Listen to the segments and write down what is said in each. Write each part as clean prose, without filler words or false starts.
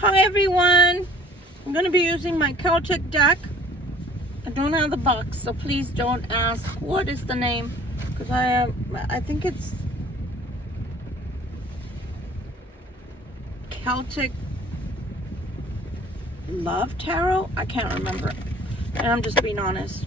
Hi everyone, I'm going to be using my Celtic deck. I don't have the box, so please don't ask what is the name, because I think it's Celtic Love Tarot. I can't remember, and I'm just being honest.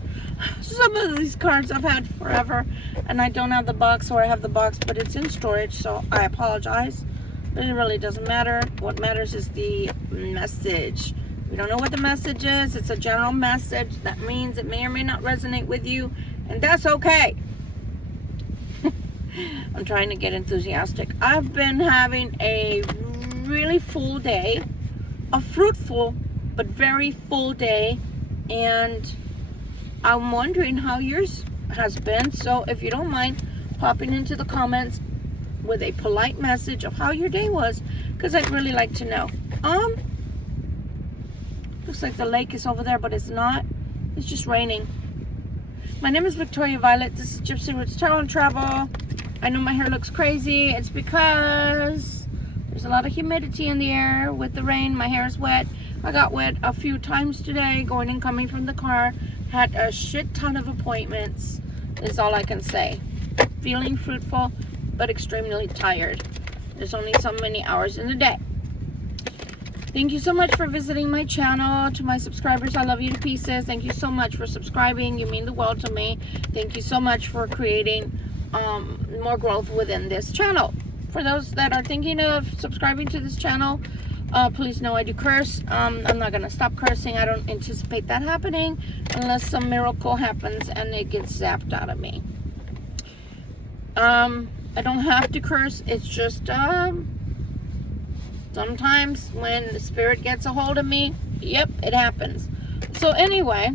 Some of these cards I've had forever, and I don't have the box, or I have the box but it's in storage, so I apologize. But it really doesn't matter. What matters is the message. We don't know what the message is. It's a general message. That means it may or may not resonate with you, and that's okay. I'm trying to get enthusiastic. I've been having a really full day, a fruitful but very full day, and I'm wondering how yours has been. So if you don't mind popping into the comments with a polite message of how your day was, because I'd really like to know. Looks like the lake is over there, but it's not. It's just raining. My name is Victoria Violet. This is Gypsy Roots Tarot and Travel. I know my hair looks crazy. It's because there's a lot of humidity in the air with the rain. My hair is wet. I got wet a few times today going and coming from the car. Had a shit ton of appointments, is all I can say. Feeling fruitful, but extremely tired. There's only so many hours in the day. Thank you so much for visiting my channel. To my subscribers, I love you to pieces. Thank you so much for subscribing. You mean the world to me. Thank you so much for creating more growth within this channel. For those that are thinking of subscribing to this channel, please know I do curse. I'm not going to stop cursing. I don't anticipate that happening unless some miracle happens and it gets zapped out of me. I don't have to curse. It's just sometimes when the spirit gets a hold of me, yep, it happens. So anyway,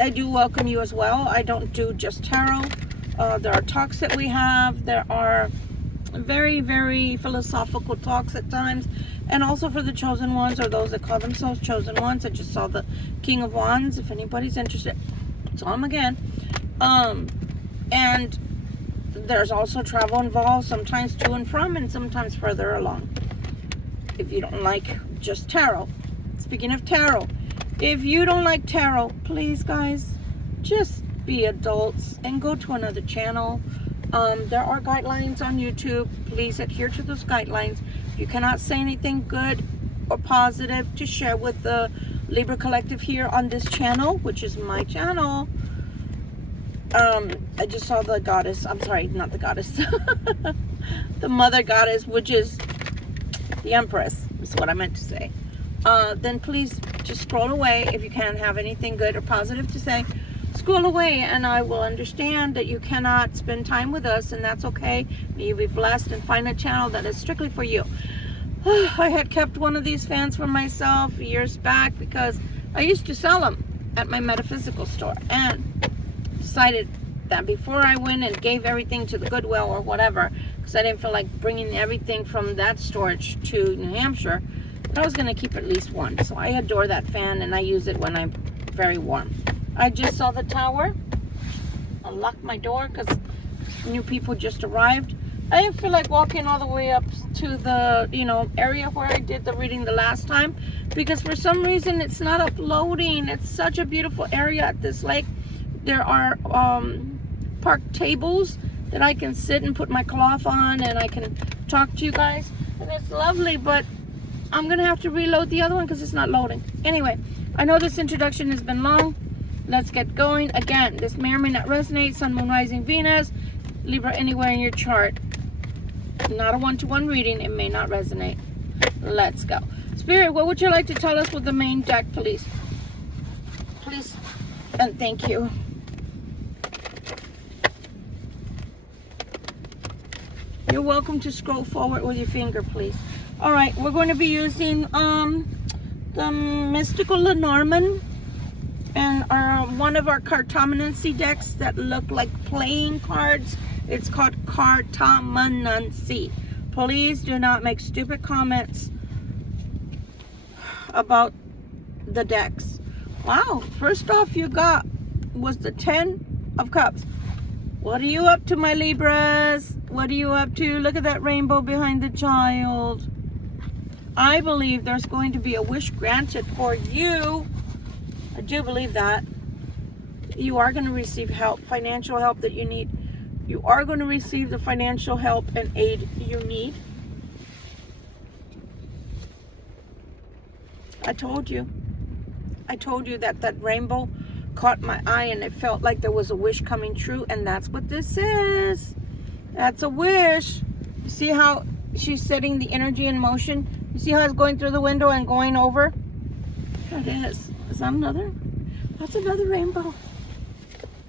I do welcome you as well. I don't do just tarot. There are talks that we have. There are very, very philosophical talks at times, and also for the chosen ones, or those that call themselves chosen ones. I just saw the King of Wands, if anybody's interested. Saw him again. And there's also travel involved, sometimes to and from, and sometimes further along. If you don't like just tarot. Speaking of tarot, if you don't like tarot, please guys, just be adults and go to another channel. There are guidelines on YouTube. Please adhere to those guidelines. You cannot say anything good or positive to share with the Libra Collective here on this channel, which is my channel. I just saw the goddess. I'm sorry, not the goddess. The mother goddess, which is the Empress, is what I meant to say. Then please just scroll away. If you can't have anything good or positive to say, scroll away, and I will understand that you cannot spend time with us, and that's okay. May you be blessed and find a channel that is strictly for you. I had kept one of these fans for myself years back because I used to sell them at my metaphysical store, and decided that before I went and gave everything to the Goodwill or whatever, because I didn't feel like bringing everything from that storage to New Hampshire, that I was going to keep at least one. So I adore that fan, and I use it when I'm very warm. I just saw the tower. I locked my door because new people just arrived. I didn't feel like walking all the way up to the, area where I did the reading the last time, because for some reason it's not uploading. It's such a beautiful area at this lake. There are park tables that I can sit and put my cloth on, and I can talk to you guys, and it's lovely, but I'm going to have to reload the other one because it's not loading. Anyway, I know this introduction has been long. Let's get going. Again, this may or may not resonate. Sun, Moon, Rising, Venus, Libra, anywhere in your chart. Not a one-to-one reading. It may not resonate. Let's go. Spirit, what would you like to tell us with the main deck, please? Please, and thank you. You're welcome to scroll forward with your finger, please. All right, we're going to be using the Mystical Lenormand and one of our cartomancy decks that look like playing cards. It's called cartomancy. Please do not make stupid comments about the decks. Wow, first off you got was the 10 of Cups. What are you up to, my Libras? What are you up to? Look at that rainbow behind the child. I believe there's going to be a wish granted for you. I do believe that. You are going to receive help, financial help that you need. You are going to receive the financial help and aid you need. I told you that that rainbow caught my eye and it felt like there was a wish coming true, and that's what this is. That's a wish. You see how she's setting the energy in motion? You see how it's going through the window and going over? That is. Is that another? That's another rainbow.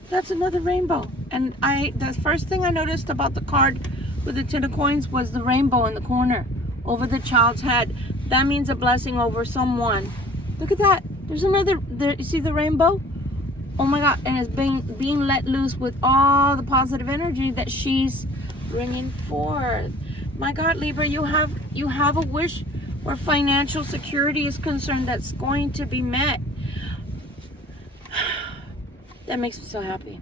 That's another rainbow. And the first thing I noticed about the card with the 10 of coins was the rainbow in the corner over the child's head. That means a blessing over someone. Look at that. There's another. There, you see the rainbow? Oh my God. And it's being let loose with all the positive energy that she's bringing forth. My God, Libra, you have a wish where financial security is concerned that's going to be met. That makes me so happy.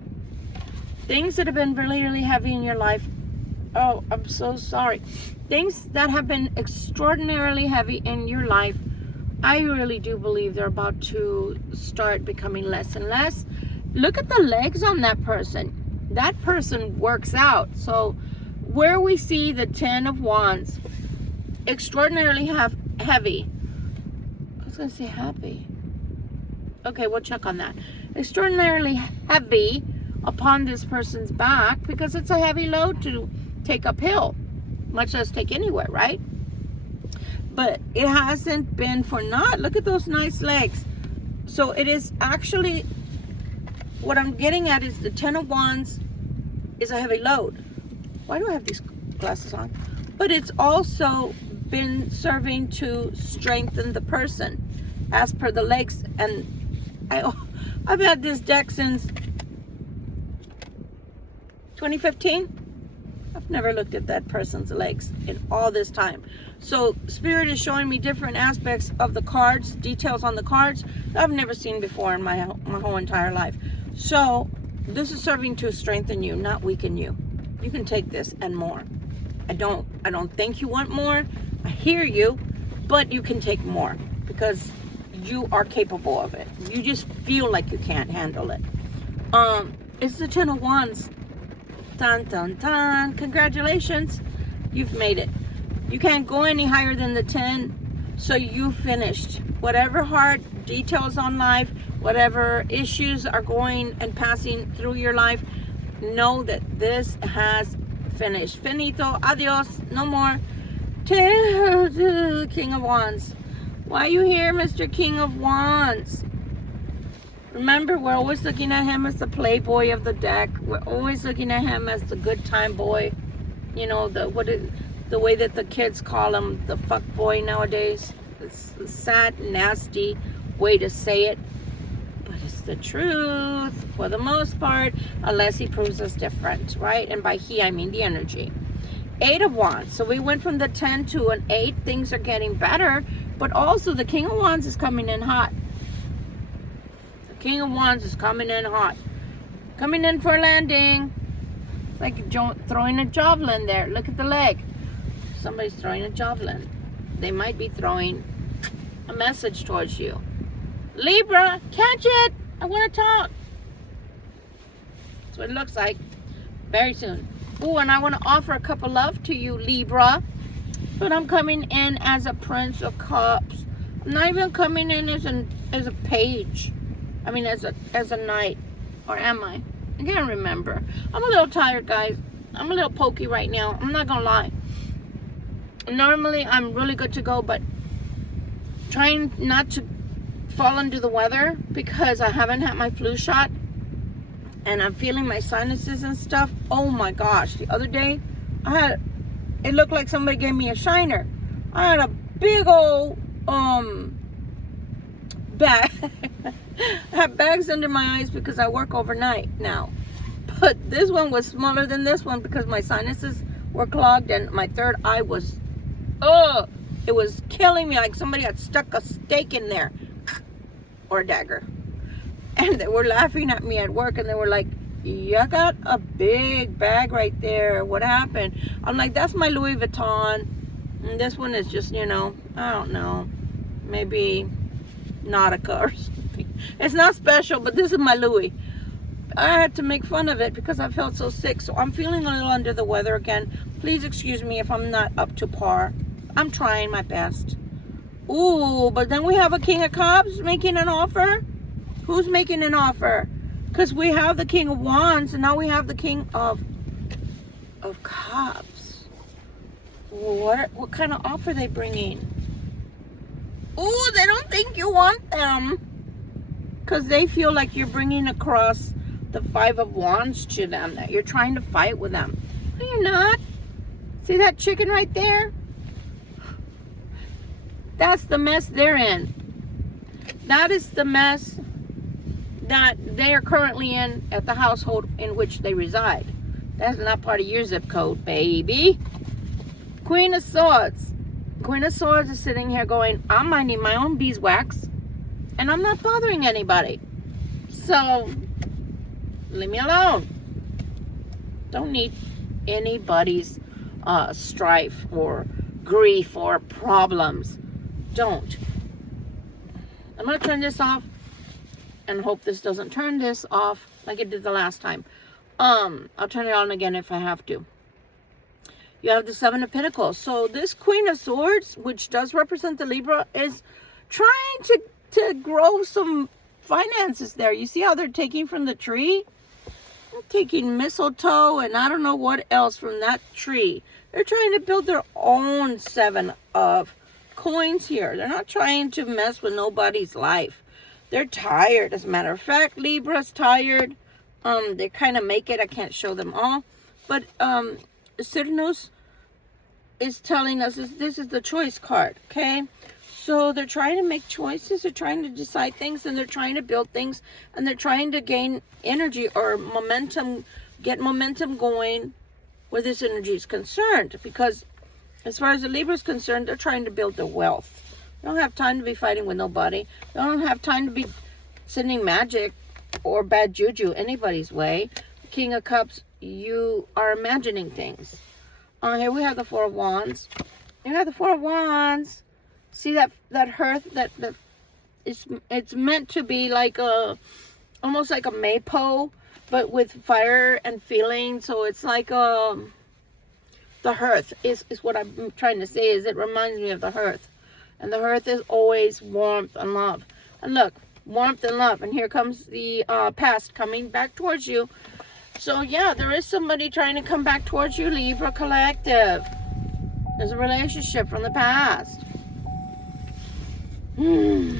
Things that have been really, really heavy in your life. Oh, I'm so sorry. Things that have been extraordinarily heavy in your life, I really do believe they're about to start becoming less and less. Look at the legs on that person. That person works out. So where we see the 10 of Wands, extraordinarily heavy. I was going to say happy. Okay, we'll check on that. Extraordinarily heavy upon this person's back, because it's a heavy load to take uphill, much less take anywhere, right? But it hasn't been for naught. Look at those nice legs. So it is actually, what I'm getting at is the 10 of Wands is a heavy load. Why do I have these glasses on? But it's also been serving to strengthen the person as per the legs. And I've had this deck since 2015. I've never looked at that person's legs in all this time. So Spirit is showing me different aspects of the cards, details on the cards that I've never seen before in my whole entire life. So this is serving to strengthen you, not weaken you. You can take this and more. I don't think you want more. I hear you, but you can take more because you are capable of it. You just feel like you can't handle it. It's the 10 of Wands. Dun, dun, dun. Congratulations. You've made it. You can't go any higher than the 10. So you finished. Whatever hard details on life, whatever issues are going and passing through your life, know that this has finished. Finito. Adios. No more. King of Wands. Why are you here, Mr. King of Wands? Remember, we're always looking at him as the playboy of the deck. We're always looking at him as the good time boy. You know, the way that the kids call him, the fuck boy nowadays. It's a sad, nasty way to say it. But it's the truth for the most part, unless he proves us different, right? And by he, I mean the energy. 8 of Wands. So we went from the 10 to an 8. Things are getting better. But also the King of Wands is coming in hot. The King of Wands is coming in hot. Coming in for a landing. Like throwing a javelin there. Look at the leg. Somebody's throwing a javelin. They might be throwing a message towards you. Libra, catch it. I want to talk. That's what it looks like. Very soon. Oh, and I want to offer a cup of love to you, Libra. But I'm coming in as a Prince of Cups. I'm not even coming in as a page. I mean, as a knight. Or am I? I can't remember. I'm a little tired, guys. I'm a little pokey right now. I'm not going to lie. Normally, I'm really good to go, but trying not to fall under the weather because I haven't had my flu shot. And I'm feeling my sinuses and stuff. Oh my gosh. The other day, it looked like somebody gave me a shiner. I had a big old bag. I have bags under my eyes because I work overnight now. But this one was smaller than this one because my sinuses were clogged and my third eye was, it was killing me, like somebody had stuck a stake in there. Or a dagger. And they were laughing at me at work and they were like, you got a big bag right there. What happened? I'm like, that's my Louis Vuitton. And this one is just, I don't know, maybe Nautica or something. It's not special, but this is my Louis. I had to make fun of it because I felt so sick. So I'm feeling a little under the weather again. Please excuse me if I'm not up to par. I'm trying my best. Ooh, but then we have a King of Cups making an offer. Who's making an offer? Because we have the King of Wands and now we have the King of Cups. What kind of offer are they bringing? Ooh, they don't think you want them. Because they feel like you're bringing across the Five of Wands to them. That you're trying to fight with them. No, you're not. See that chicken right there? That's the mess they're in. That is the mess that they are currently in at the household in which they reside. That's not part of your zip code, baby. Queen of Swords. Queen of Swords is sitting here going, I'm minding my own beeswax and I'm not bothering anybody. So, leave me alone. Don't need anybody's strife or grief or problems. Don't. I'm going to turn this off and hope this doesn't turn this off like it did the last time. I'll turn it on again if I have to. You have the Seven of Pentacles. So this Queen of Swords, which does represent the Libra, is trying to grow some finances there. You see how they're taking from the tree? They're taking mistletoe and I don't know what else from that tree. They're trying to build their own seven of coins here. They're not trying to mess with nobody's life. They're tired. As a matter of fact, Libra's tired. They kind of make it. I can't show them all. But Cyrnus is telling us this is the choice card, okay? So they're trying to make choices. They're trying to decide things and they're trying to build things and they're trying to gain energy or momentum, get momentum going where this energy is concerned. Because as far as the Libra is concerned, they're trying to build their wealth. They don't have time to be fighting with nobody. They don't have time to be sending magic or bad juju anybody's way. King of Cups, you are imagining things. Here we have the Four of Wands. You have the Four of Wands. See that hearth that it's meant to be like almost like a maypole, but with fire and feeling. So it's like the hearth is what I'm trying to say. Is it reminds me of the hearth, and the hearth is always warmth and love. And look, warmth and love. And here comes the past coming back towards you. So yeah, there is somebody trying to come back towards you, Libra Collective. There's a relationship from the past. And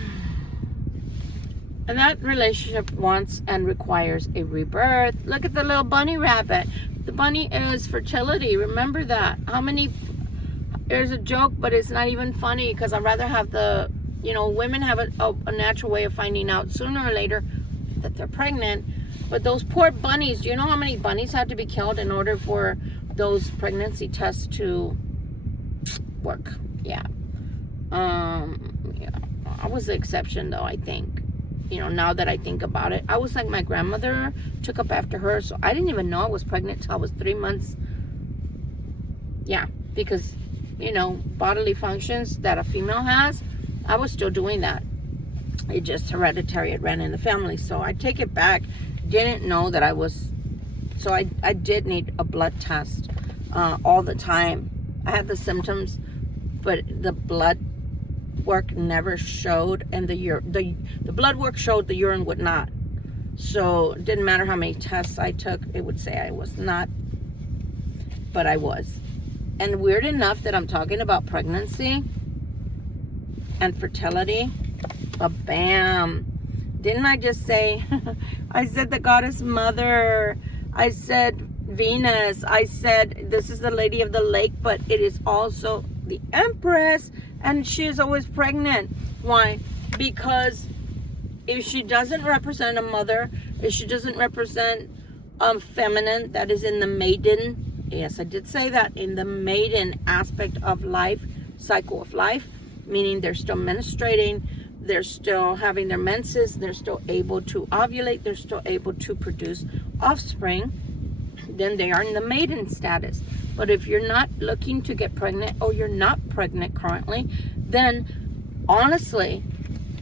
that relationship wants and requires a rebirth. Look at the little bunny rabbit. The bunny is fertility. Remember that. There's a joke, but it's not even funny because I'd rather have women have a natural way of finding out sooner or later that they're pregnant. But those poor bunnies, do you know how many bunnies had to be killed in order for those pregnancy tests to work? Yeah. Yeah. I was the exception though, I think. Now that I think about it. I was like my grandmother took up after her, so I didn't even know I was pregnant till I was 3 months. Yeah, because, bodily functions that a female has, I was still doing that. It just hereditary, it ran in the family. So I take it back. Didn't know that I was, so I did need a blood test all the time. I had the symptoms, but the blood work never showed, and the blood work showed, the urine would not. So it didn't matter how many tests I took, it would say I was not, but I was. And weird enough that I'm talking about pregnancy and fertility, bam. Didn't I just say, I said the goddess mother, I said Venus, I said this is the lady of the lake, but it is also the empress, and she is always pregnant. Why? Because if she doesn't represent a mother, if she doesn't represent feminine, that is in the maiden, yes, I did say that, in the maiden aspect of life, cycle of life, meaning they're still menstruating, they're still having their menses, they're still able to ovulate, they're still able to produce offspring. then they are in the maiden status. But if you're not looking to get pregnant, or you're not pregnant currently, then honestly,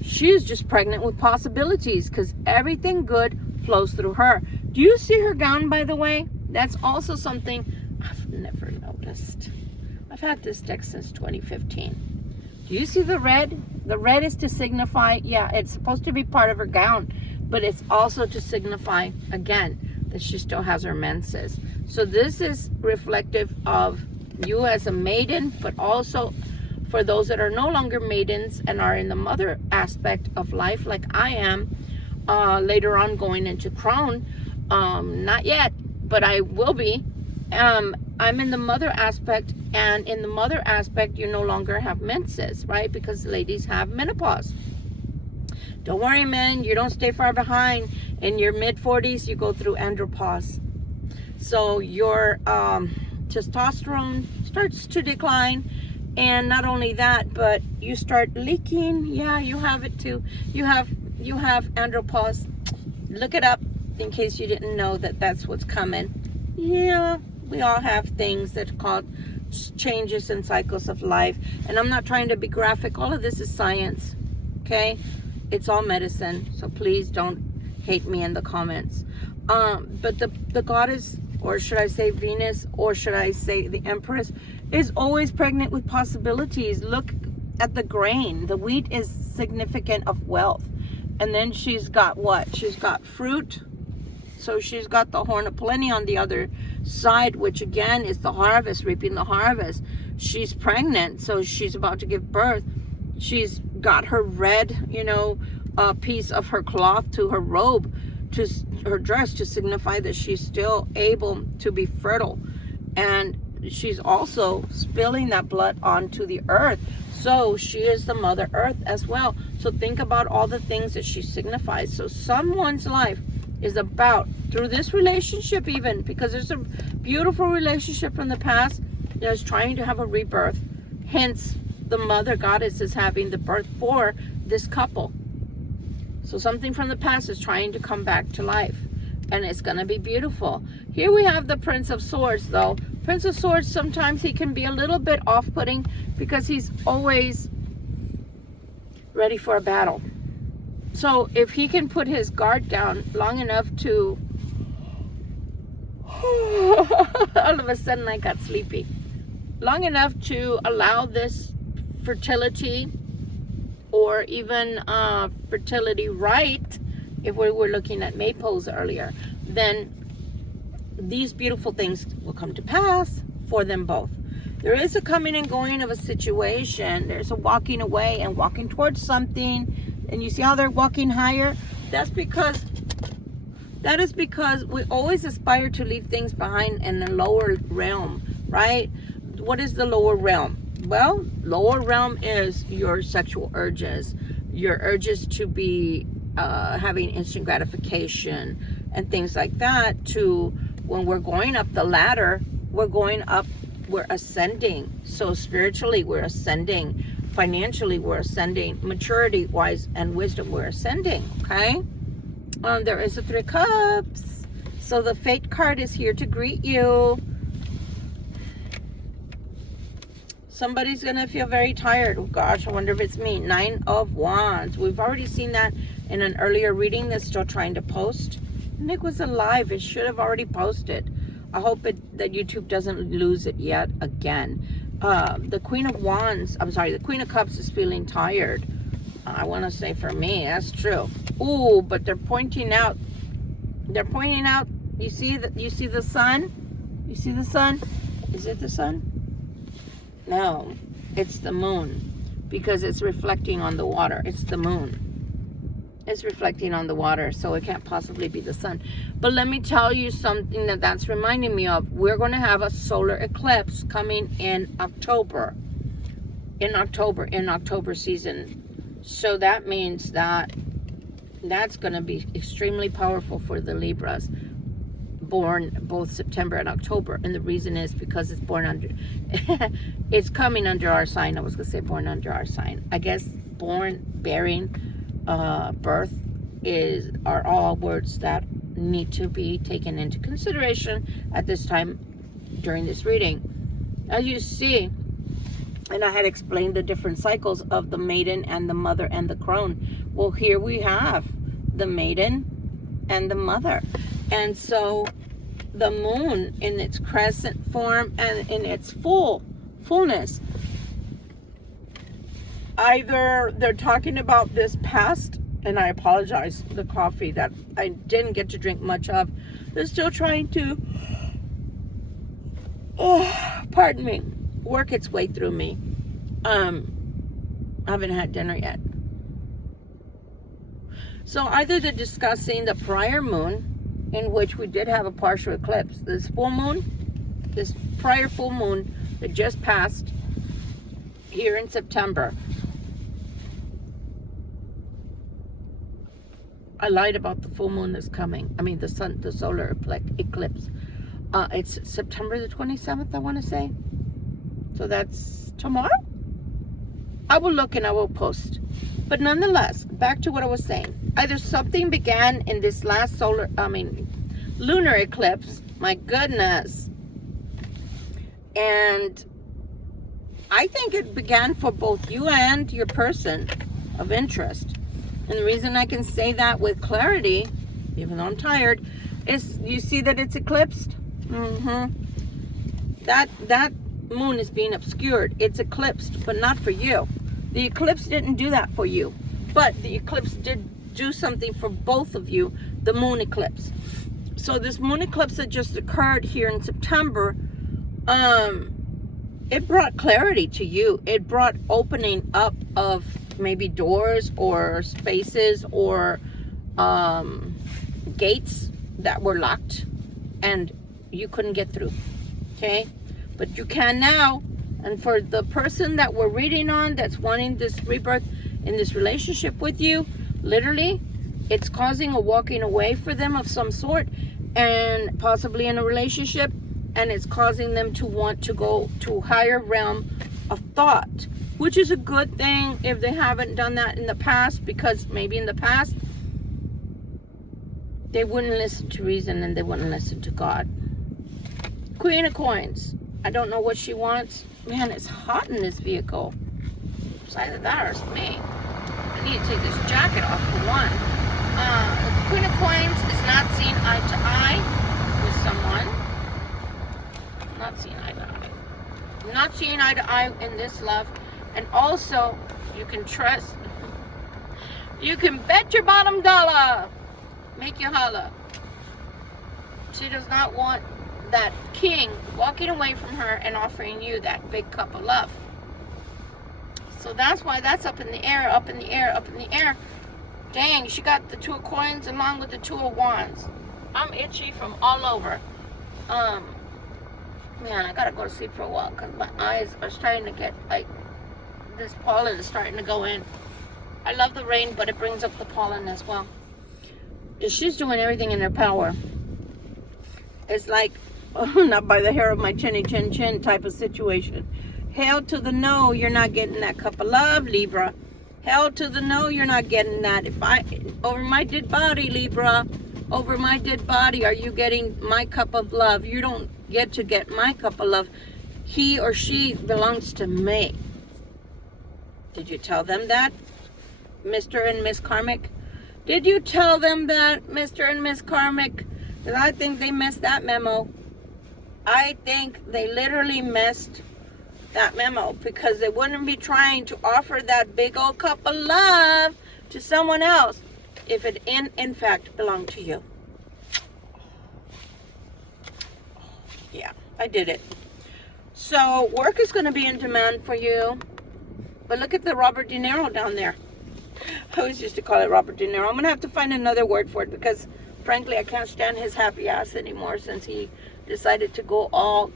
she is just pregnant with possibilities, because everything good flows through her. Do you see her gown, by the way? That's also something I've never noticed. I've had this deck since 2015. Do you see the red? The red is to signify, yeah, it's supposed to be part of her gown, but it's also to signify, again, that she still has her menses. So this is reflective of you as a maiden, but also for those that are no longer maidens and are in the mother aspect of life, like I am, later on going into crone. Not yet, but I will be. I'm in the mother aspect, and in the mother aspect, you no longer have menses, right? Because ladies have menopause. Don't worry, men, you don't stay far behind. In your mid-40s, you go through andropause. So your testosterone starts to decline, and not only that, but you start leaking. Yeah, you have it too. You have andropause. Look it up in case you didn't know that that's what's coming. Yeah, we all have things that cause changes and cycles of life, and I'm not trying to be graphic. All of this is science, okay? It's all medicine, so please don't hate me in the comments. But the goddess, or should I say Venus, or should I say the Empress, is always pregnant with possibilities. Look at the grain. The wheat is significant of wealth. And then she's got what? She's got fruit. So she's got the horn of plenty on the other side, which again is the harvest, reaping the harvest. She's pregnant, so she's about to give birth. She's got her red, piece of her cloth to her robe, to her dress, to signify that she's still able to be fertile. And she's also spilling that blood onto the earth. So she is the Mother Earth as well. So think about all the things that she signifies. So someone's life is about, through this relationship even, because there's a beautiful relationship from the past that is trying to have a rebirth. Hence, the Mother Goddess is having the birth for this couple. So something from the past is trying to come back to life, and it's going to be beautiful. Here we have the Prince of Swords, though. Prince of Swords, sometimes he can be a little bit off-putting because he's always ready for a battle. So if he can put his guard down long enough to... all of a sudden I got sleepy. Long enough to allow this fertility, or even fertility right, if we were looking at maypoles earlier, then these beautiful things will come to pass for them both. There is a coming and going of a situation. There's a walking away and walking towards something. And you see how they're walking higher? That is because we always aspire to leave things behind in the lower realm, right? What is the lower realm? Well, lower realm is your sexual urges, your urges to be having instant gratification and things like that, to when we're going up the ladder, we're ascending. So spiritually, we're ascending. Financially, we're ascending. Maturity wise and wisdom, we're ascending. Okay. There is a 3 Cups. So the Fate card is here to greet you. Somebody's gonna feel very tired. Oh gosh, I wonder if it's me. 9 of Wands. We've already seen that in an earlier reading that's still trying to post. Nick was alive. It should have already posted. I hope that YouTube doesn't lose it yet again. The Queen of Wands, the Queen of Cups is feeling tired. I want to say for me, that's true. Ooh, but they're pointing out, you see the sun? You see the sun? Is it the sun? No, it's the moon, because it's reflecting on the water. It's the moon. It's reflecting on the water, so it can't possibly be the sun. But let me tell you something that's reminding me of. We're going to have a solar eclipse coming in October. In October season. So that means that that's going to be extremely powerful for the Libras born both September and October. And the reason is because it's born under it's coming under our sign. I was going to say born under our sign. I guess born, bearing, birth are all words that need to be taken into consideration at this time during this reading. As you see, and I had explained the different cycles of the maiden and the mother and the crone. Well, here we have the maiden and the mother. And so the moon in its crescent form and in its fullness, either they're talking about this past, and I apologize, the coffee that I didn't get to drink much of, they're still trying to, pardon me, work its way through me. I haven't had dinner yet. So either they're discussing the prior moon, in which we did have a partial eclipse, this full moon, this prior full moon that just passed here in September. I lied about the full moon that's coming. I mean the solar eclipse. It's September the 27th, I want to say. So that's tomorrow? I will look and I will post. But nonetheless, back to what I was saying. Either something began in this last lunar eclipse. My goodness. And I think it began for both you and your person of interest. And the reason I can say that with clarity, even though I'm tired, is you see that it's eclipsed? That moon is being obscured. It's eclipsed, but not for you. The eclipse didn't do that for you, but the eclipse did do something for both of you, the moon eclipse. So this moon eclipse that just occurred here in September, it brought clarity to you. It brought opening up of maybe doors or spaces or gates that were locked and you couldn't get through. Okay, but you can now. And for the person that we're reading on, that's wanting this rebirth in this relationship with you, literally it's causing a walking away for them of some sort, and possibly in a relationship, and it's causing them to want to go to a higher realm of thought, which is a good thing if they haven't done that in the past, because maybe in the past they wouldn't listen to reason and they wouldn't listen to God. Queen of Coins. I don't know what she wants. Man, it's hot in this vehicle. It's either that or it's me. I need to take this jacket off for one. The Queen of Coins is not seeing eye to eye with someone. Not seeing eye to eye. Not seeing eye to eye in this love. And also, you can trust. You can bet your bottom dollar. Make you holla. She does not want that king walking away from her and offering you that big cup of love. So that's why that's up in the air, up in the air, up in the air. Dang, she got the 2 of coins along with the 2 of wands. I'm itchy from all over. Man, I gotta go to sleep for a while because my eyes are starting to get, like, this pollen is starting to go in. I love the rain, but it brings up the pollen as well. She's doing everything in her power. It's like, not by the hair of my chinny chin chin type of situation. Hell to the no, you're not getting that cup of love, Libra. Hell to the no, you're not getting that. If I, over my dead body, Libra, over my dead body, are you getting my cup of love? You don't get to get my cup of love. He or she belongs to me. Did you tell them that, Mr. and Miss Karmic? Did you tell them that, Mr. and Miss Karmic? Because I think they missed that memo. I think they literally missed that memo, because they wouldn't be trying to offer that big old cup of love to someone else if it in fact belonged to you. Yeah, I did it. So work is going to be in demand for you. But look at the Robert De Niro down there. I always used to call it Robert De Niro. I'm going to have to find another word for it, because frankly I can't stand his happy ass anymore since he decided to go all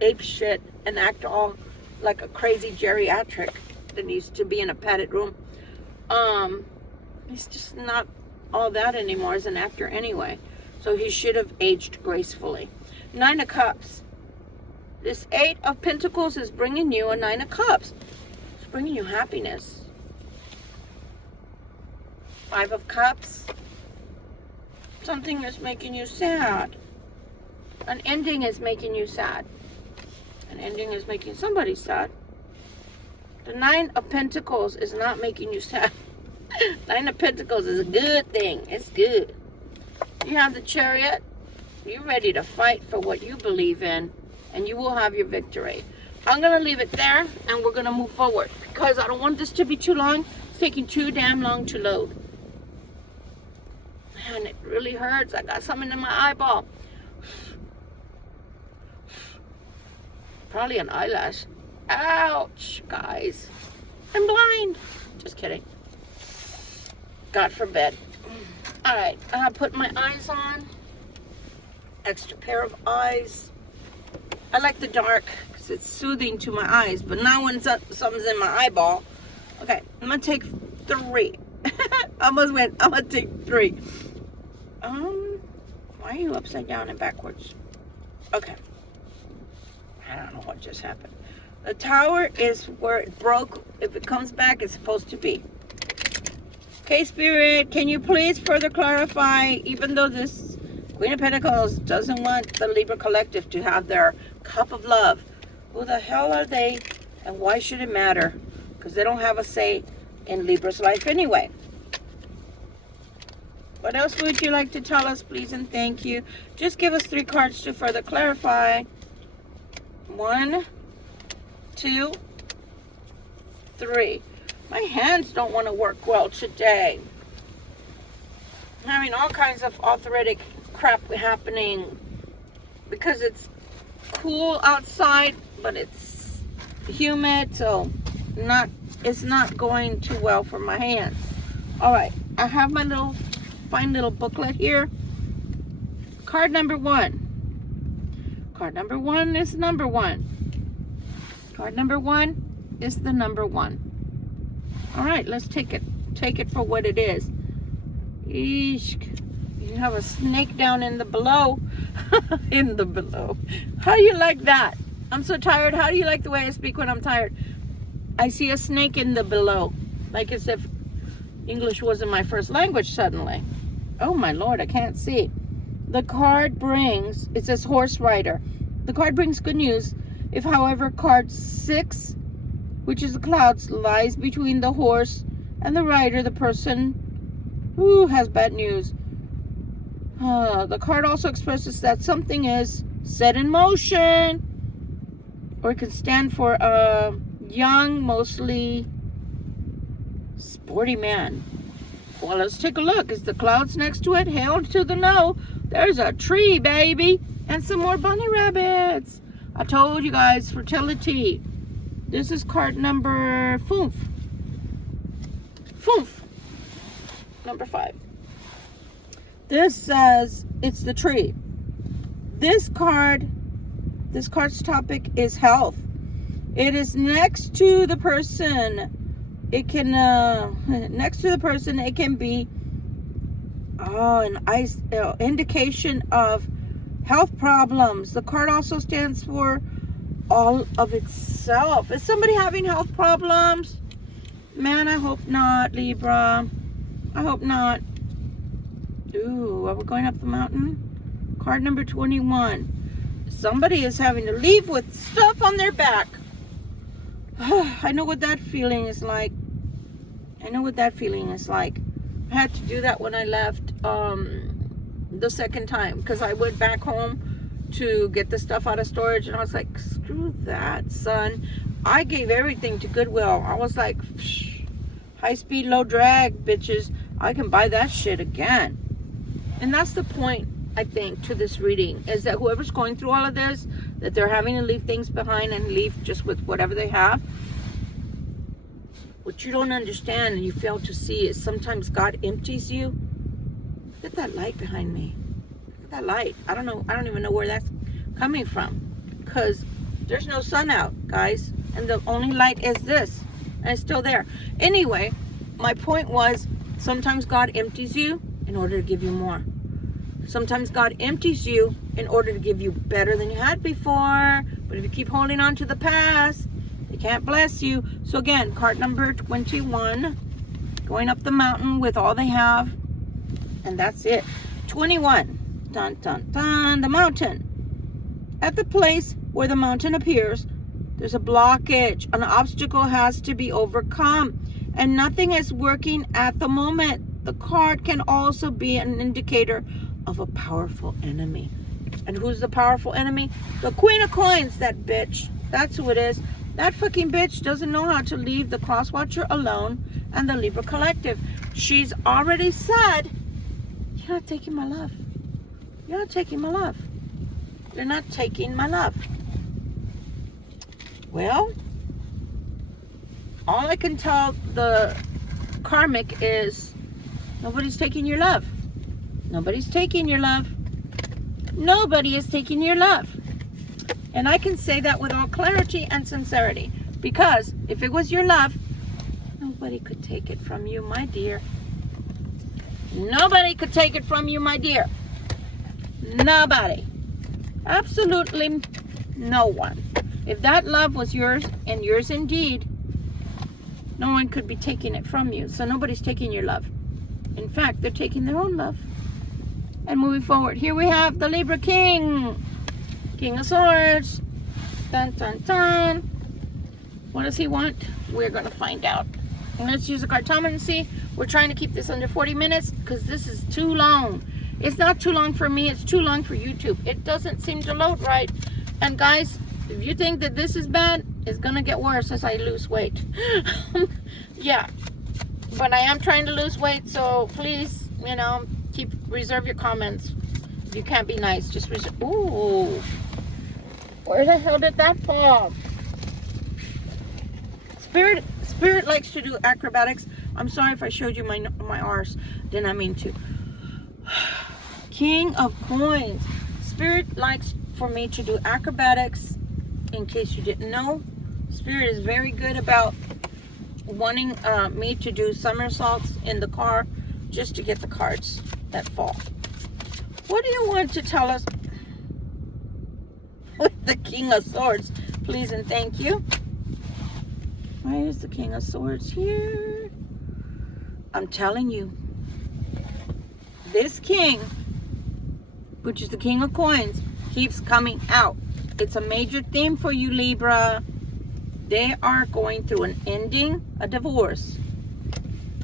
ape shit and act all like a crazy geriatric that needs to be in a padded room. He's just not all that anymore as an actor anyway. So he should have aged gracefully. 9 of Cups. This 8 of Pentacles is bringing you a 9 of Cups. It's bringing you happiness. 5 of Cups. Something is making you sad. An ending is making you sad. An ending is making somebody sad. The Nine of Pentacles is not making you sad. Nine of Pentacles is a good thing. It's good. You have the Chariot. You're ready to fight for what you believe in, and you will have your victory. I'm going to leave it there, and we're going to move forward because I don't want this to be too long. It's taking too damn long to load. Man, it really hurts. I got something in my eyeball. Probably an eyelash. Ouch, guys. I'm blind. Just kidding. God forbid. Alright, I put my eyes on. Extra pair of eyes. I like the dark because it's soothing to my eyes. But now when something's in my eyeball. Okay, I'm going to take 3. Almost went. I'm going to take 3. Why are you upside down and backwards? Okay. I don't know what just happened. The Tower is where it broke. If it comes back, it's supposed to be. Okay, Spirit, can you please further clarify, even though this Queen of Pentacles doesn't want the Libra Collective to have their cup of love. Who the hell are they, and why should it matter? Because they don't have a say in Libra's life anyway. What else would you like to tell us, please, and thank you? Just give us 3 cards to further clarify. 1, 2, 3. My hands don't want to work well today. I'm having all kinds of arthritic crap happening because it's cool outside, but it's humid, so it's not going too well for my hands. All right, I have my fine little booklet here. Card number 1. Card number 1 is number 1. Card number 1 is the number 1. All right, let's take it for what it is. Eesh. You have a snake down in the below. In the below. How do you like that? I'm so tired. How do you like the way I speak when I'm tired? I see a snake in the below. Like as if English wasn't my first language suddenly. Oh my Lord, I can't see. The card brings, it says horse rider. The card brings good news. If, however, card 6, which is the clouds, lies between the horse and the rider, the person who has bad news. The card also expresses that something is set in motion, or it can stand for a young, mostly sporty man. Well, let's take a look. Is the clouds next to it? Hell to the no. There's a tree, baby, and some more bunny rabbits. I told you guys, fertility. This is card number 5. Number 5. This says it's the tree. This card's topic is health. It is next to the person. It can next to the person. It can be an indication of health problems. The card also stands for all of itself. Is somebody having health problems? Man, I hope not, Libra. I hope not. Ooh, are we going up the mountain? Card number 21. Somebody is having to leave with stuff on their back. I know what that feeling is like. I had to do that when I left the second time, because I went back home to get the stuff out of storage, and I was like, screw that, son. I gave everything to Goodwill. I was like, high speed, low drag, bitches. I can buy that shit again. And that's the point, I think, to this reading, is that whoever's going through all of this, that they're having to leave things behind and leave just with whatever they have. What you don't understand and you fail to see is sometimes God empties you. Look at that light behind me. Look at that light. I don't even know where that's coming from, because there's no sun out, guys, and the only light is this, and it's still there. Anyway, my point was, sometimes God empties you in order to give you more. Sometimes God empties you in order to give you better than you had before. But if you keep holding on to the past, He can't bless you. So again, card number 21, going up the mountain with all they have, and that's it. 21. Dun, dun, dun. The mountain. At the place where the mountain appears, there's a blockage. An obstacle has to be overcome, and nothing is working at the moment. The card can also be an indicator of a powerful enemy. And who's the powerful enemy? The Queen of Coins, that bitch. That's who it is. That fucking bitch doesn't know how to leave the cross watcher alone and the Libra collective. She's already said, you're not taking my love. You're not taking my love. You're not taking my love. Well, all I can tell the Karmic is nobody's taking your love. Nobody's taking your love. Nobody is taking your love. And I can say that with all clarity and sincerity. Because if it was your love, nobody could take it from you, my dear. Nobody could take it from you, my dear. Nobody. Absolutely no one. If that love was yours, and yours indeed, no one could be taking it from you. So nobody's taking your love. In fact, they're taking their own love. And moving forward, here we have the Libra King. King of Swords. Dun, dun, dun. What does he want? We're going to find out. And let's use a cartomancy. We're trying to keep this under 40 minutes because this is too long. It's not too long for me. It's too long for YouTube. It doesn't seem to load right. And guys, if you think that this is bad, it's going to get worse as I lose weight. Yeah. But I am trying to lose weight. So please, you know, reserve your comments. If you can't be nice, just reserve. Ooh. Where the hell did that fall? Spirit likes to do acrobatics. I'm sorry if I showed you my arse. Did not mean to. King of Coins. Spirit likes for me to do acrobatics. In case you didn't know, Spirit is very good about wanting me to do somersaults in the car just to get the cards that fall. What do you want to tell us with the King of Swords? Please and thank you. Why is the King of Swords here? I'm telling you, this king, which is the King of Coins, keeps coming out. It's a major theme for you, Libra. They are going through an ending, a divorce,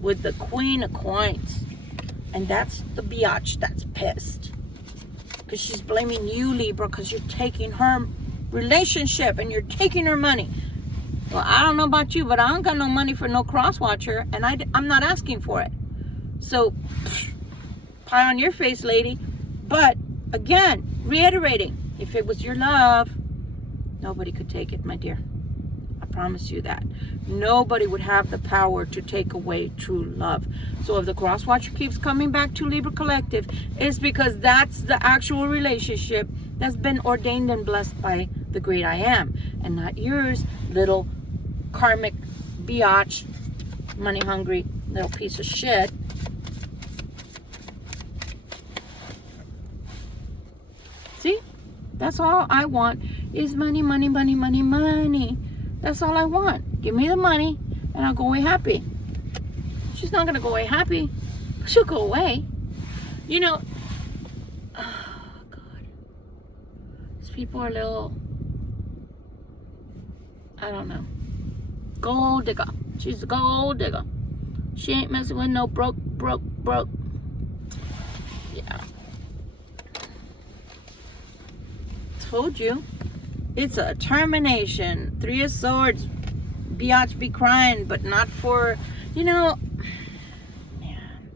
with the Queen of Coins. And that's the biatch that's pissed. Because she's blaming you, Libra, because you're taking her relationship and you're taking her money. Well, I don't know about you, but I don't got no money for no cross watcher, and I'm not asking for it. So, pie on your face, lady. But, again, reiterating, if it was your love, nobody could take it, my dear. I promise you that. Nobody would have the power to take away true love. So if the cross watcher keeps coming back to Libra Collective, it's because that's the actual relationship that's been ordained and blessed by the great I am, and not yours, little karmic biatch, money hungry little piece of shit. See, that's all I want is money, money, money, money, money. That's all I want. Give me the money and I'll go away happy. She's not gonna go away happy, but she'll go away. You know, oh God, these people are a little, I don't know. Gold digger. She's a gold digger. She ain't messing with no broke. Yeah. Told you. It's a termination. 3 of Swords. Biatch be crying, but not for, you know, man.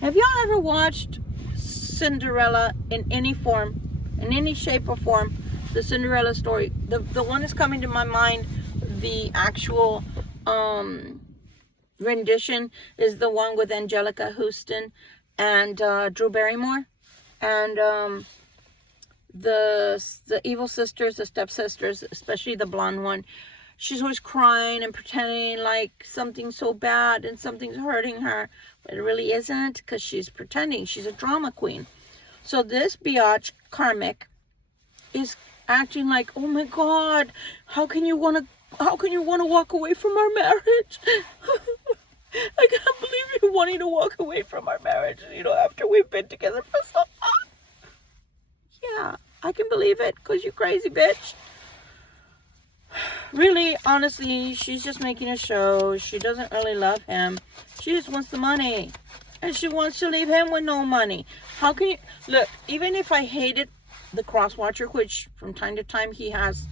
Have y'all ever watched Cinderella in any form, in any shape or form? The Cinderella story. The one that's coming to my mind, the actual rendition, is the one with Angelica Houston and Drew Barrymore, and the evil sisters, the stepsisters, especially the blonde one. She's always crying and pretending like something's so bad and something's hurting her, but it really isn't, because she's pretending. She's a drama queen. So this biatch Karmic is acting like, oh my God, how can you want to walk away from our marriage? I can't believe you're wanting to walk away from our marriage, after we've been together for so long. Yeah, I can believe it, because you crazy bitch. Really, honestly, she's just making a show. She doesn't really love him. She just wants the money. And she wants to leave him with no money. How can you... Look, even if I hated the cross watcher, which from time to time he has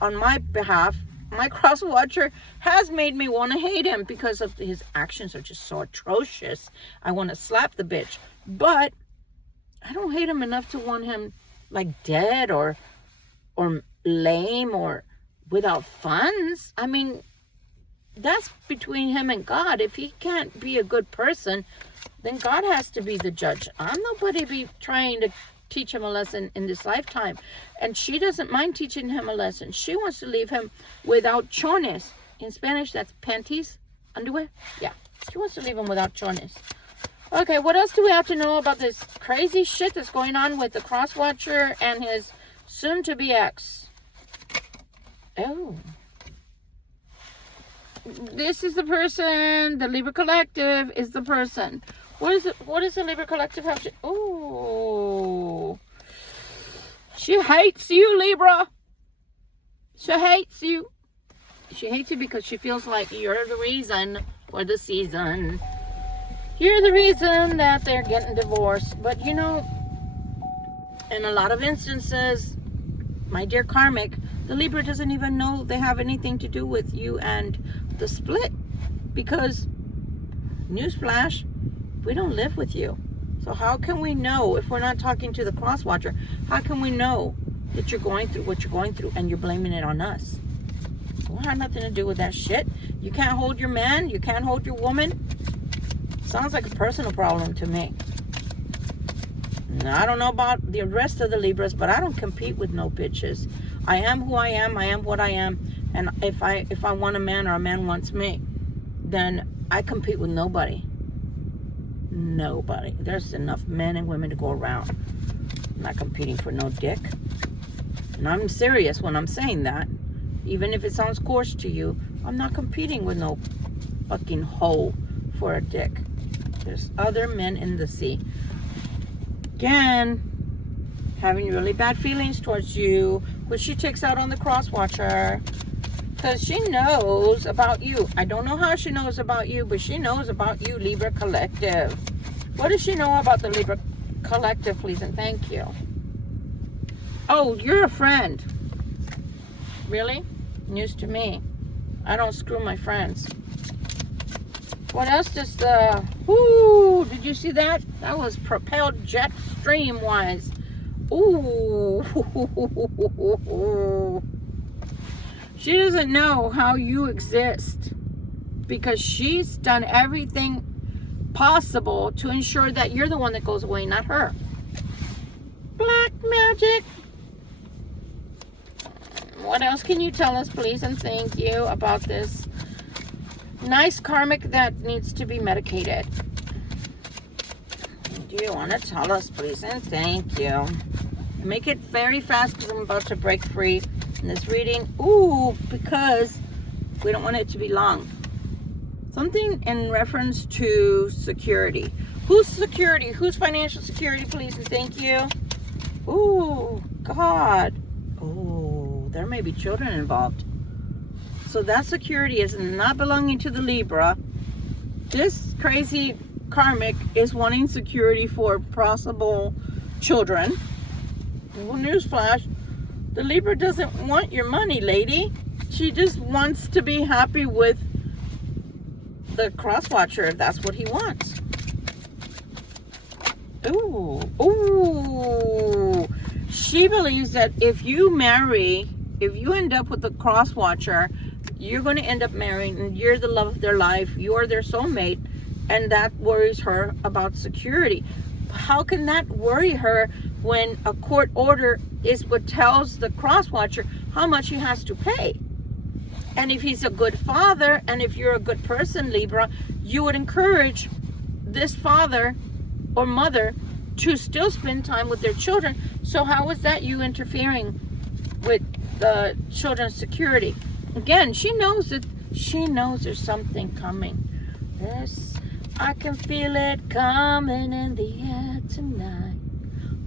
on my behalf, my cross watcher has made me want to hate him because of his actions are just so atrocious. I want to slap the bitch. But I don't hate him enough to want him like dead or lame or without funds. I mean, that's between him and God. If he can't be a good person, then God has to be the judge. I'm nobody be trying to teach him a lesson in this lifetime. And she doesn't mind teaching him a lesson. She wants to leave him without chones. In Spanish, that's panties, underwear. Yeah, she wants to leave him without chones. Okay, what else do we have to know about this crazy shit that's going on with the cross watcher and his soon-to-be ex? Oh. This is the person. The Libra Collective is the person. What is it? What does the Libra Collective have to... Oh. She hates you, Libra. She hates you. She hates you because she feels like you're the reason for the season. You're the reason that they're getting divorced. But, in a lot of instances, my dear Karmic, the Libra doesn't even know they have anything to do with you and the split. Because, newsflash, we don't live with you. So how can we know, if we're not talking to the cross watcher, how can we know that you're going through what you're going through and you're blaming it on us? We have nothing to do with that shit. You can't hold your man. You can't hold your woman. Sounds like a personal problem to me. Now, I don't know about the rest of the Libras, but I don't compete with no bitches. I am who I am. I am what I am. And if I want a man or a man wants me, then I compete with nobody. Nobody. There's enough men and women to go around. I'm not competing for no dick. And I'm serious when I'm saying that. Even if it sounds coarse to you, I'm not competing with no fucking hoe for a dick. There's other men in the sea. Again, having really bad feelings towards you, which she takes out on the cross watcher. Because she knows about you. I don't know how she knows about you, but she knows about you, Libra Collective. What does she know about the Libra Collective, please and thank you? Oh, you're a friend. Really? News to me. I don't screw my friends. What else does the... Ooh, did you see that? That was propelled jet stream wise. Ooh. She doesn't know how you exist because she's done everything possible to ensure that you're the one that goes away, not her. Black magic. What else can you tell us, please and thank you, about this nice karmic that needs to be medicated? Do you want to tell us, please and thank you? Make it very fast because I'm about to break free in this reading. Ooh, because we don't want it to be long. Something in reference to security. Whose security? Whose financial security, please and thank you? Ooh, God. Oh, there may be children involved. So that security is not belonging to the Libra. This crazy karmic is wanting security for possible children. Well, newsflash, the Libra doesn't want your money, lady. She just wants to be happy with the cross watcher if that's what he wants. Ooh, ooh. She believes that if you end up with the cross watcher, you're going to end up marrying, and you're the love of their life. You're their soulmate, and that worries her about security. How can that worry her when a court order is what tells the cross watcher how much he has to pay? And if he's a good father, and if you're a good person, Libra, you would encourage this father or mother to still spend time with their children. So how is that you interfering with the children's security? Again, she knows there's something coming. Yes, I can feel it coming in the air tonight.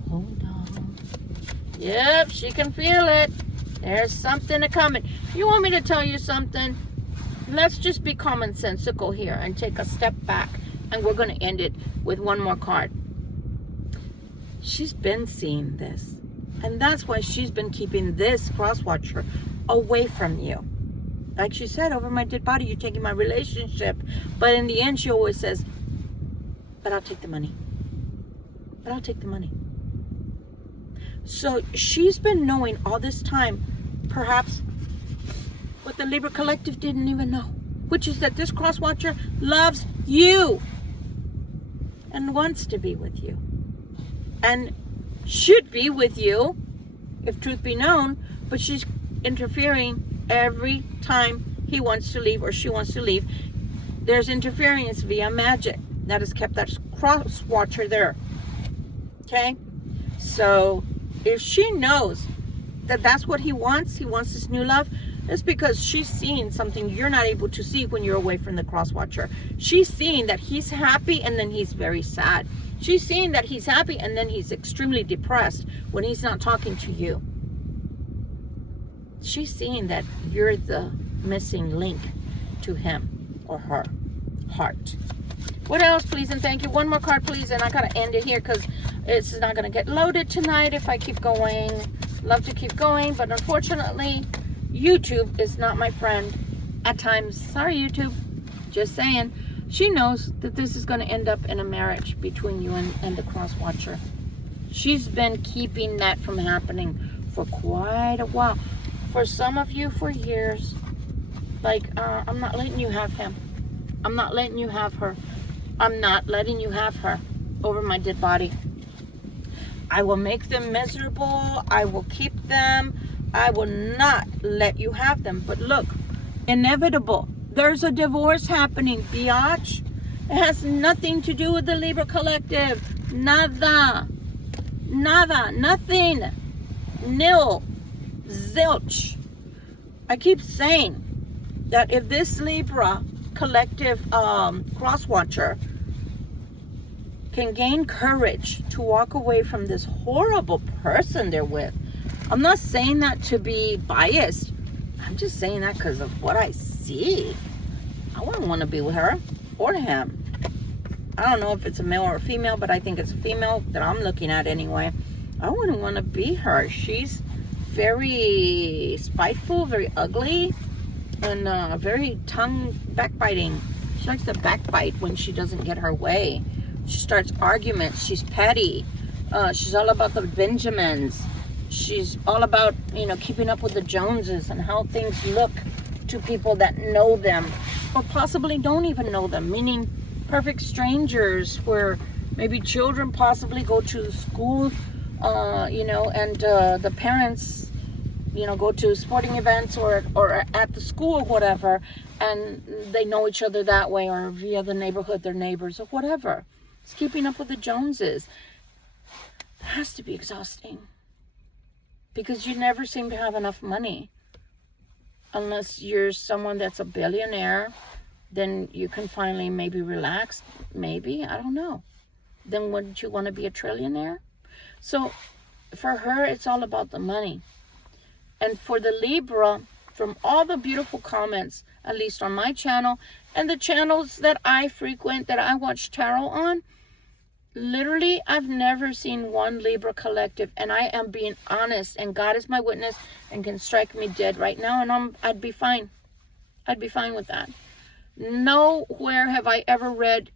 Hold on. Yep, she can feel it. There's something coming. You want me to tell you something? Let's just be commonsensical here and take a step back. And we're going to end it with one more card. She's been seeing this. And that's why she's been keeping this cross-watcher away from you. Like she said, over my dead body, you're taking my relationship. But in the end, she always says, but I'll take the money. But I'll take the money. So she's been knowing all this time, perhaps what the Libra Collective didn't even know, which is that this cross-watcher loves you and wants to be with you and should be with you, if truth be known, but she's interfering every time he wants to leave or she wants to leave. There's interference via magic that has kept that cross-watcher there. Okay? So if she knows that that's what he wants this new love, it's because she's seeing something you're not able to see when you're away from the cross-watcher. She's seeing that he's happy and then he's very sad. She's seeing that he's happy and then he's extremely depressed when he's not talking to you. She's seeing that you're the missing link to him or her heart. What else, please and thank you? One more card, please, and I gotta end it here because it's not gonna get loaded tonight if I keep going. Love to keep going, but unfortunately, YouTube is not my friend at times. Sorry, YouTube. Just saying. She knows that this is going to end up in a marriage between you and the cross-watcher. She's been keeping that from happening for quite a while. For some of you, for years. Like, I'm not letting you have him. I'm not letting you have her. I'm not letting you have her over my dead body. I will make them miserable. I will keep them. I will not let you have them. But look, inevitable. There's a divorce happening, biatch. It has nothing to do with the Libra Collective. Nada. Nada. Nothing. Nil. Zilch. I keep saying that if this Libra Collective cross-watcher can gain courage to walk away from this horrible person they're with. I'm not saying that to be biased. I'm just saying that because of what I see. I wouldn't want to be with her or him. I don't know if it's a male or a female, but I think it's a female that I'm looking at anyway. I wouldn't want to be her. She's very spiteful, very ugly, and very backbiting. She likes to backbite when she doesn't get her way. She starts arguments. She's petty. She's all about the Benjamins. She's all about, keeping up with the Joneses and how things look to people that know them or possibly don't even know them, meaning perfect strangers where maybe children possibly go to school, and the parents, go to sporting events or at the school or whatever, and they know each other that way or via the neighborhood, their neighbors or whatever. It's keeping up with the Joneses. It has to be exhausting. Because you never seem to have enough money. Unless you're someone that's a billionaire, then you can finally maybe relax. Maybe, I don't know. Then wouldn't you want to be a trillionaire? So for her, it's all about the money. And for the Libra, from all the beautiful comments, at least on my channel, and the channels that I frequent, that I watch tarot on, literally, I've never seen one Libra Collective, and I am being honest, and God is my witness and can strike me dead right now, and I'd be fine. I'd be fine with that. Nowhere have I ever read,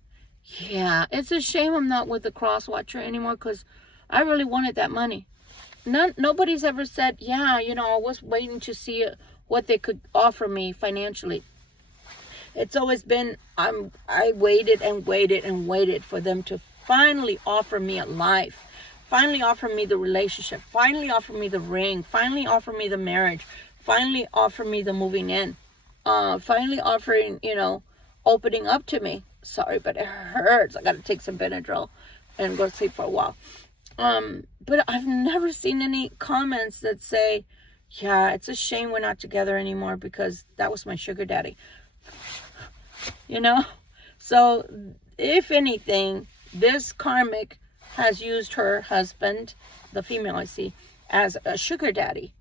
yeah, it's a shame I'm not with the cross-watcher anymore because I really wanted that money. Nobody's ever said, yeah, I was waiting to see what they could offer me financially. It's always been, I waited and waited and waited for them to finally offer me a life, finally offer me the relationship, finally offer me the ring, finally offer me the marriage, finally offer me the moving in, finally offering, opening up to me. Sorry, but it hurts. I got to take some Benadryl and go to sleep for a while. But I've never seen any comments that say, yeah, it's a shame we're not together anymore because that was my sugar daddy. So, if anything, this karmic has used her husband, the female I see, as a sugar daddy.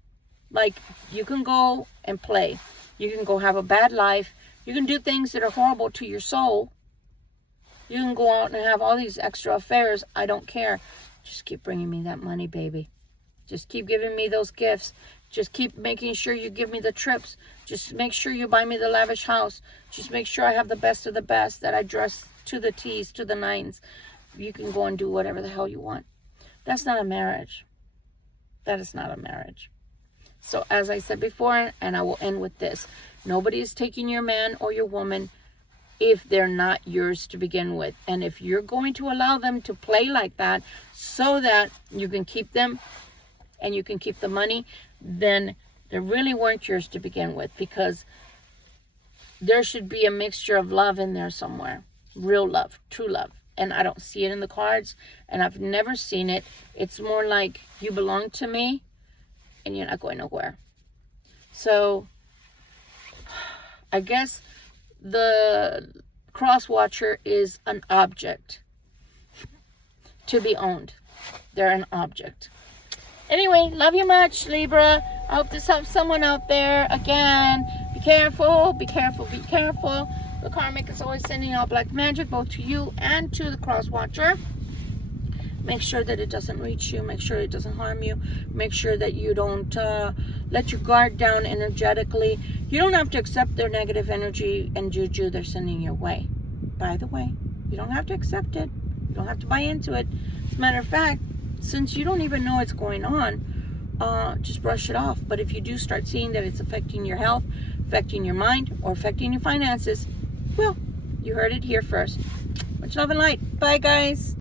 Like, you can go and play. You can go have a bad life. You can do things that are horrible to your soul. You can go out and have all these extra affairs. I don't care. Just keep bringing me that money, baby. Just keep giving me those gifts. Just keep making sure you give me the trips. Just make sure you buy me the lavish house. Just make sure I have the best of the best, that I dress to the T's, to the nines. You can go and do whatever the hell you want. That's not a marriage. That is not a marriage. So as I said before, and I will end with this, nobody is taking your man or your woman if they're not yours to begin with. And if you're going to allow them to play like that so that you can keep them and you can keep the money, then they really weren't yours to begin with, because there should be a mixture of love in there somewhere. Real love, true love. And I don't see it in the cards, and I've never seen it. It's more like you belong to me and you're not going nowhere. So I guess the cross watcher is an object to be owned. They're an object. Anyway, love you much, Libra. I hope this helps someone out there. Again, be careful, be careful, be careful. The karmic is always sending out black magic, both to you and to the cross watcher. Make sure that it doesn't reach you. Make sure it doesn't harm you. Make sure that you don't let your guard down energetically. You don't have to accept their negative energy and juju they're sending your way. By the way, you don't have to accept it. You don't have to buy into it. As a matter of fact, since you don't even know what's going on, just brush it off. But if you do start seeing that it's affecting your health, affecting your mind, or affecting your finances, well, you heard it here first. Much love and light. Bye, guys.